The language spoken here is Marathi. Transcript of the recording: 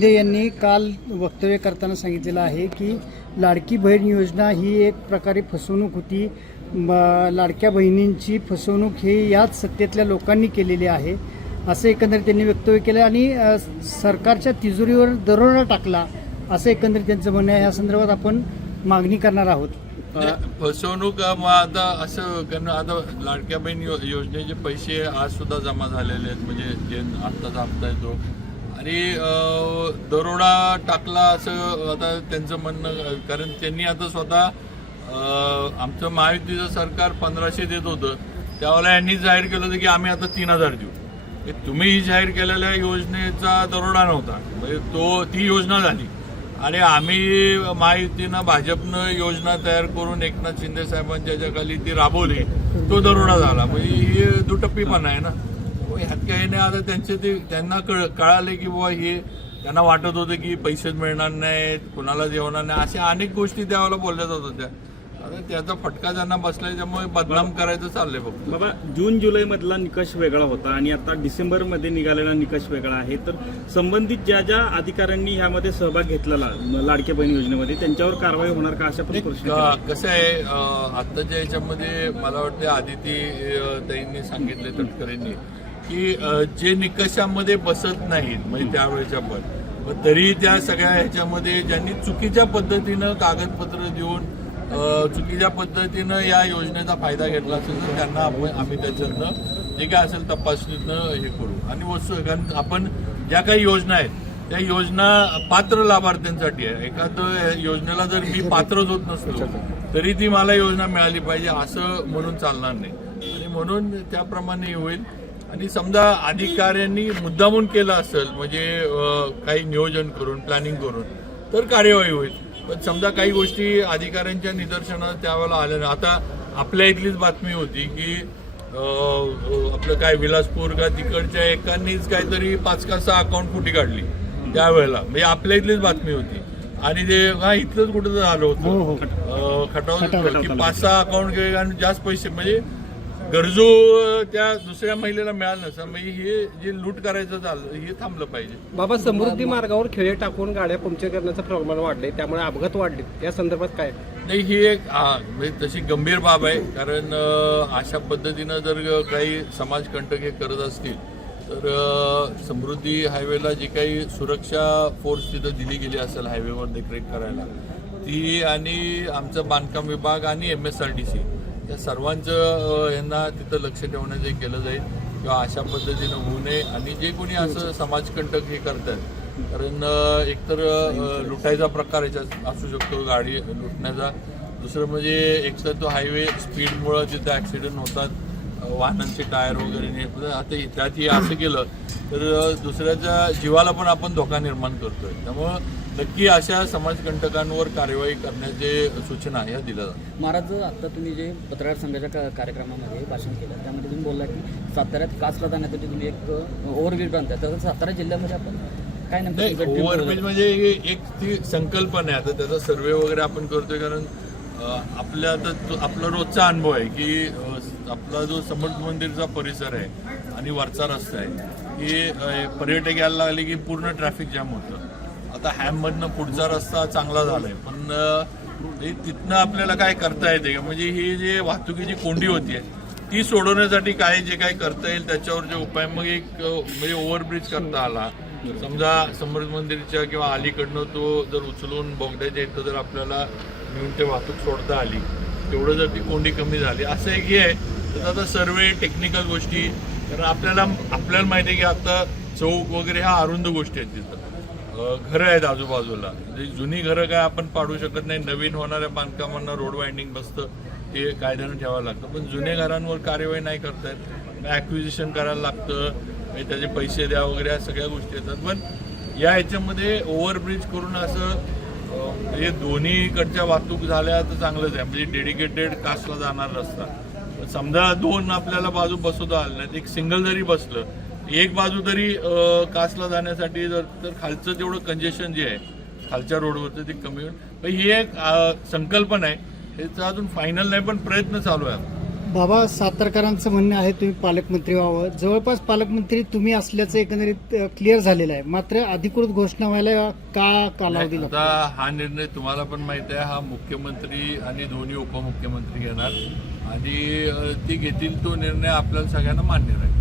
शिंदे यांनी काल वक्तव्य करताना सांगितलेलं आहे की लाडकी बहीण योजना ही एक प्रकारे फसवणूक होती. म- लाडक्या बहिणींची फसवणूक ही याच सत्तेतल्या लोकांनी केलेली आहे. असं एकंदरीत त्यांनी वक्तव्य केलं आणि सरकारच्या तिजोरीवर दरोडा टाकला असं एकंदरीत त्यांचं म्हणणं आहे. या संदर्भात आपण मागणी करणार आहोत. फसवणूक मग आता असं कारण आता लाडक्या बहीण यो- योजनेचे पैसे आज सुद्धा जमा झालेले आहेत. म्हणजे जे आत्ताचा हप्ता येतो आणि दरोडा टाकला असं आता त्यांचं म्हणणं कारण त्यांनी आता स्वतः आमचं महायुतीचं सरकार पंधराशे देत होतं. त्यावेळेला यांनी जाहीर केलं होतं की आम्ही आता तीन हजार देऊ. तुम्ही तुम्ही जाहीर केलेल्या योजनेचा दरोडा नव्हता. म्हणजे तो ती योजना झाली. आणि आम्ही महायुतीनं भाजपनं योजना तयार करून एकनाथ शिंदे साहेबांच्या याच्याखाली ती राबवली तो दरोडा झाला. म्हणजे ही दुटप्पीपणा आहे ना. नाही आता त्यांचे ते त्यांना कळ कळाले की बुवा हे त्यांना वाटत होतं की पैसेच मिळणार नाहीत कुणाला जेवणार नाही अशा अनेक गोष्टी त्यावेळेला बोलल्या जात होत्या. आता त्याचा फटका त्यांना बसलाय त्यामुळे बदनाम करायचं चाललंय फक्त. बाबा जून जुलै मधला निकष वेगळा होता आणि आता डिसेंबरमध्ये निघालेला निकष वेगळा आहे. तर संबंधित ज्या ज्या अधिकाऱ्यांनी ह्यामध्ये सहभाग घेतलेला लाडक्या बहीण योजनेमध्ये त्यांच्यावर कारवाई होणार का अशा पण प्रश्न कसं आहे आत्ताच्या याच्यामध्ये मला वाटतं आदिती ताईंनी सांगितले तटकरेंनी. की जे निकषामध्ये बसत नाहीत म्हणजे त्यावेळेच्या पण. तरी त्या सगळ्या ह्याच्यामध्ये ज्यांनी चुकीच्या पद्धतीनं कागदपत्र देऊन चुकीच्या पद्धतीनं या योजनेचा फायदा घेतला असेल तर त्यांना आपण आम्ही त्याच्यातनं जे काय असेल तपासणीतनं हे करू. आणि वस्तू कारण आपण ज्या काही योजना आहेत त्या योजना पात्र लाभार्थ्यांसाठी आहे एखादं योजनेला जर मी पात्रच होत नसतो तरी ती मला योजना मिळाली पाहिजे असं म्हणून चालणार नाही. आणि म्हणून त्याप्रमाणे होईल आणि समजा अधिकाऱ्यांनी मुद्दामून केलं असेल म्हणजे काही नियोजन करून प्लॅनिंग करून तर कार्यवाही होईल पण समजा काही गोष्टी अधिकाऱ्यांच्या निदर्शनात त्यावेळेला आल्या नाही आता आपल्या इथलीच बातमी होती की आपलं काय विलासपूर का तिकडच्या एकांनीच काहीतरी पाच का सहा अकाउंट फुटी काढली त्यावेळेला म्हणजे आपल्या इथलीच बातमी होती आणि ते हा इथलंच कुठं झालं हो, होतं हो. अं, खटाव. की पाच सहा अकाउंट आणि जास्त पैसे म्हणजे गरजू त्या दुसऱ्या महिलेला मिळालं नसतं. म्हणजे हे जे लूट करायचं चाललं हे थांबलं पाहिजे. बाबा समृद्धी मार्गावर खेळे टाकून गाड्या पंक्चर करण्याचं प्रमाण वाढले त्यामुळे अपघात वाढले. या संदर्भात काय? नाही ही एक म्हणजे तशी गंभीर बाब आहे कारण अं, अशा पद्धतीनं जर काही समाजकंटक हे करत असतील तर अं, समृद्धी हायवेला जी काही सुरक्षा फोर्स तिथं दिली गेली असेल हायवेवर देखरेख करायला ती आणि आमचं बांधकाम विभाग आणि M S R T C या सर्वांचं यांना तिथं लक्ष ठेवणं जे केलं जाईल किंवा अशा पद्धतीनं होऊ नये. आणि जे कोणी असं समाजकंटक हे करतात कारण एकतर लुटायचा प्रकार याच्यात असू शकतो गाडी लुटण्याचा. दुसरं म्हणजे एकतर तो हायवे स्पीडमुळं तिथे ॲक्सिडेंट होतात वाहनांचे टायर वगैरे ने आता त्यात हे असं केलं तर दुसऱ्याच्या जीवाला पण आपण धोका निर्माण करतोय. त्यामुळं नक्की अशा समाजकंटकांवर कार्यवाही करण्याचे सूचना ह्या दिल्या जातात. महाराज आता तुम्ही जे पत्रकार संघाच्या का- कार्यक्रमामध्ये भाषण केलं त्यामध्ये तुम्ही बोलला की साताऱ्यात कासला जाण्यासाठी तुम्ही एक ओव्हरब्रिज बांधताय. तर सातारा जिल्ह्यामध्ये आपण काय नाही ओव्हरब्रिज? म्हणजे हे एक ती संकल्पना आहे. आता त्याचा सर्वे वगैरे आपण करतोय कारण आपल्या आता तो- आपला रोजचा अनुभव आहे की आपला जो समर्थ मंदिरचा परिसर आहे आणि वरचा रस्ता आहे अं, पर्यटक यायला लागले की पूर्ण ट्रॅफिक जाम होतं. आता हॅममधनं पुढचा रस्ता चांगला झालाय. पण हे तिथनं आपल्याला काय करता येते? का म्हणजे ही जे वाहतुकीची कोंडी होतीये ती सोडवण्यासाठी काय जे काय करता येईल त्याच्यावर जे उपाय मग एक म्हणजे ओव्हरब्रिज करता आला. समजा समर्थ मंदिरच्या किंवा अलीकडनं तो जर उचलून बोगद्याच्या इथं जर आपल्याला नेऊन ते वाहतूक सोडता आली तेवढं जर ती कोंडी कमी झाली असं एक हे आहे. तर आता सर्वे टेक्निकल गोष्टी कारण आपल्याला आपल्याला माहिती आहे की आता चौक वगैरे ह्या अरुंद गोष्टी आहेत तिथं. घरं आहेत आजूबाजूला. म्हणजे जुनी घरं काय आपण पाडू शकत नाही. नवीन होणाऱ्या बांधकामांना रोड वाइंडिंग बसतं. ते कायद्यानं ठेवावं लागतं. पण जुन्या घरांवर कार्यवाही नाही करतायत. ॲक्विजिशन करायला लागतं. त्याचे पैसे द्या वगैरे या सगळ्या गोष्टी येतात. पण या ह्याच्यामध्ये ओव्हरब्रिज करून असं हे म्हणजे दोन्हीकडच्या वाहतूक झाल्या तर चांगलंच आहे. म्हणजे डेडिकेटेड कास्टला जाणार रस्ता. समजा दोन आपल्याला बाजू बसवता आलं नाहीत. एक सिंगल जरी बसलं एक बाजू तरी कासला जाण्यासाठी जर तर खालचं तेवढं कंजेशन जे आहे खालच्या रोडवरचं ते कमी होईल. पण ही एक संकल्पना आहे. ह्याचा अजून फायनल नाही पण प्रयत्न चालू आहे. बाबा सातारकरांचं म्हणणं आहे तुम्ही पालकमंत्री व्हावं. जवळपास पालकमंत्री तुम्ही असल्याचं एकंदरीत क्लिअर झालेलं आहे. मात्र अधिकृत घोषणा व्हायला का कालावधी आता हा निर्णय तुम्हाला पण माहीत आहे हा मुख्यमंत्री आणि दोन्ही उपमुख्यमंत्री घेणार. आणि ते घेतील तो निर्णय आपल्याला सगळ्यांना मान्य राहील.